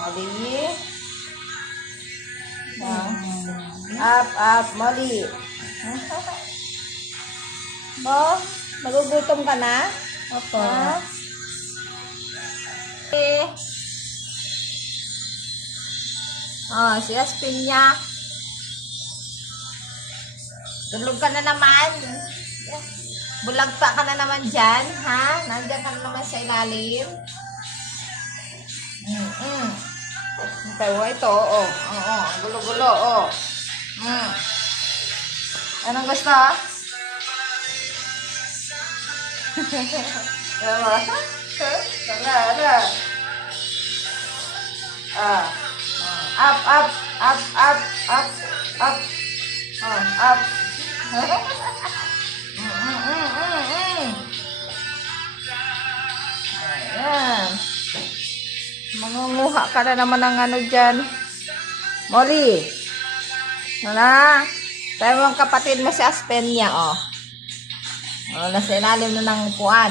Molly. Up, Molly. Bo, nagugutom ka na? Opo. Ha? Eh. Oh, si Aspinya. Tulog ka na naman. Bulag pa ka na naman dyan, ha? Nandiyan ka na naman sa ilalim. Okay, ito, oo. Oo, gulo-gulo, oo. Anong gusto? Diba? Tara. Up. Oh, up. Ayan. Mangunguha ka na naman ng ano dyan. Molly. Wala. Tayo mga kapatid mo si Aspenia, oh. Oh, nasa ilalim na ng upuan.